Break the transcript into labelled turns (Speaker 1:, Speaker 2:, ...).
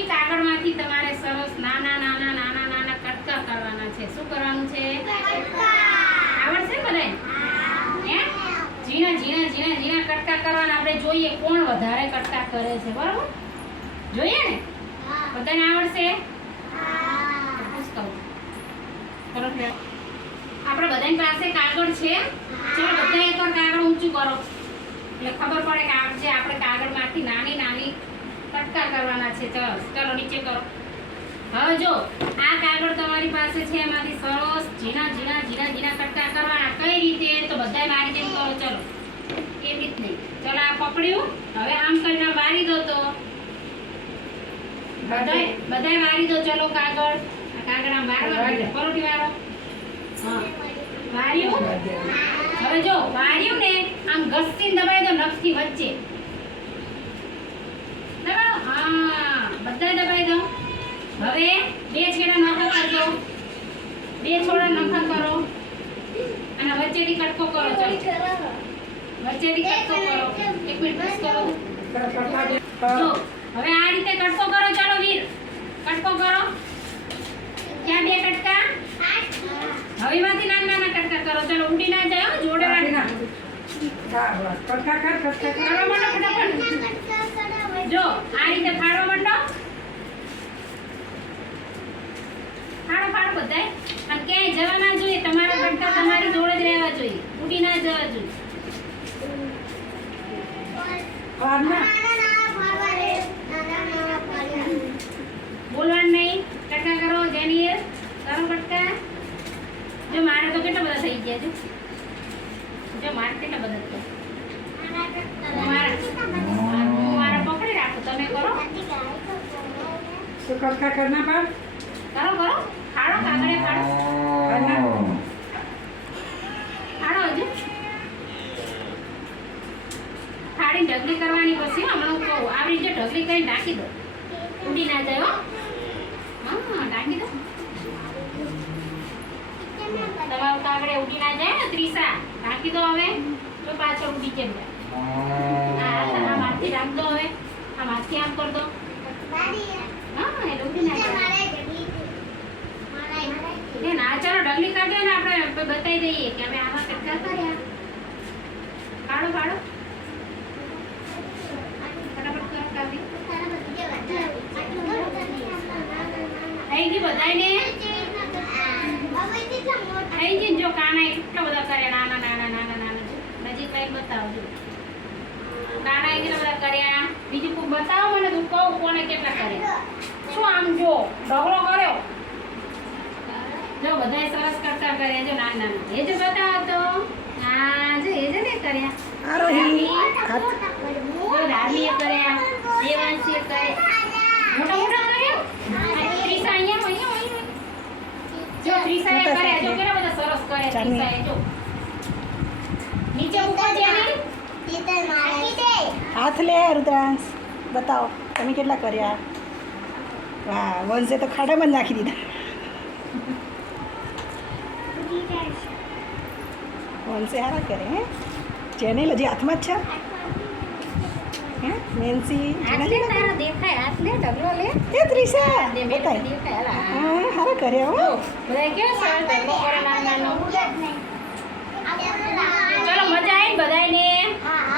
Speaker 1: એ કાગળમાંથી તમારે સરસ નાના નાના નાના નાના કટકા કરવાના છે. શું કરવાનું છે? આવડશે બધાય હે. ઝીણા ઝીણા ઝીણા ઝીણા કટકા કરવાના. આપણે જોઈએ કોણ વધારે કટકા કરે છે. બરાબર? જોઈએ ને? બધાને આવડશે? આપણે બધાની પાસે કાગળ છે. ચાલો બધા એકવાર કાગળ ઊંચું કરો. એટલે ખબર પડે કે આપણે કાગળમાંથી નાની નાની કટકા કરવાના છે. ચલો ચલો નીચે કરો. હવે જો આ કાગળ તમારી પાસે છે એમાંથી સરસ ઝીણા ઝીણા ઝીણા ઝીણા કટકા કરવાના. કઈ રીતે? તો બધાય મારી જેમ કરો ચલો. એવી રીત નહીં ચલો આ પકડ્યું. હવે આમ કરીને વારી દો તો. બધાય બધાય વારી દો ચલો કાગળ. આ કાગળ આમ વારવા પરોટી વાળો હા. વાર્યું હવે જો વાર્યું ને આમ ઘસીને દબાઈ દો નખથી વચ્ચે. હા બધાય દબાઈ દઉં. હવે બે છેડા નખો કાઢો બે છોડા નખા કરો. અને વચ્ચેથી કટકો કરો ચલો. વચ્ચેથી કટકો કરો. એક મિનિટ પ્રેસ કરો. જો હવે આ રીતે કટકો કરો ચાલો વીર. કટકો કરો. ક્યાં બે કટકા? હવે માંથી નાના નાના કટકા કરો. ચાલો ઉડી ના જાય જોડે ના. કટકા કર કટકા કરો. માંડો ફટાફટ. જો આ રીતે ફાળો માંડો ફાડો ફાડો બધાય? અને ક્યાંય જવા ના જોઈએ તમારા કરતા તમારી જોડે જ રહેવા જોઈએ. ઉડી ના જવા જોઈએ. બોલવાનું નહીં. કટકા કરો જેની કરો કટકા. જો મારે તો કેટલા બધા થઈ ગયા છે. જો મારે કેટલા બધા થયા મારા પકડી રાખો તમે કરો.
Speaker 2: શું કટકા કરના પણ
Speaker 1: કરો કરો. ફાડો ફાડો ફાડો હજુ. ફાડીને ઢગલી કરવાની પછી હમણાં કહું, આવી રીતે ઢગલી કરીને ઢાંકી દો ઉડી ના જાય હો. ઢાંકી દો તમારું કાગળે ઉડી ના જાય ને, ત્રીસા. ઢાંકી દો હવે. તો પાછો ઉડી કેમ જાય. આ માથે ઢાંક દો હવે. આ માથે આમ કર દો. હા, એટલે ઉડી ના જાય. ના કાઢે ને આપણે બતાવી દઈએ કે અમે આમાં કટકા કર્યા પાડો પાડો થઈ ગઈ બધાને થઈ ગઈ જો કાના કેટલા બધા કર્યા નાના નાના નાના નાના. નજીક કઈ બતાવજો. કાના એટલા બધા કર્યા બીજું કોઈ બતાવો મને તું કહું કોને કેટલા કર્યા શું આમ જો ઢગલો કર્યો? જો બધાય સરસ કરતા કરે જો નાના નાના એ જ બતાવો તો. હા જો એ જ ને કર્યા.
Speaker 2: આરોહી
Speaker 1: હાથ. જો ધાર્મીએ કર્યા. દેવાંશીએ કર્યા. મોટા મોટા કર્યા? આ ત્રીસા અહીંયા અહીંયા અહીંયા. જો ત્રીસાએ કર્યા. જો કેટલા બધા સરસ કરે
Speaker 2: ચાંદની.
Speaker 1: એ જો. નીચે ઉપર જેની.
Speaker 2: હાથ લે રુદ્રાંશ. બતાવો તમે કેટલા કર્યા? વાહ વંશે તો ખાડામાં જ નાખી દીધા. વંશે હારા કરે હે? જેને હજી હાથમાં જ છે? હે? નેન્સી
Speaker 1: લે દેખાય હાથ લે
Speaker 2: એ બતાય.
Speaker 1: દેખાય
Speaker 2: હા હારા હો.
Speaker 1: બધા કેવો કરે નાનો. નાનો ચલો મજા આવી ને
Speaker 3: હા.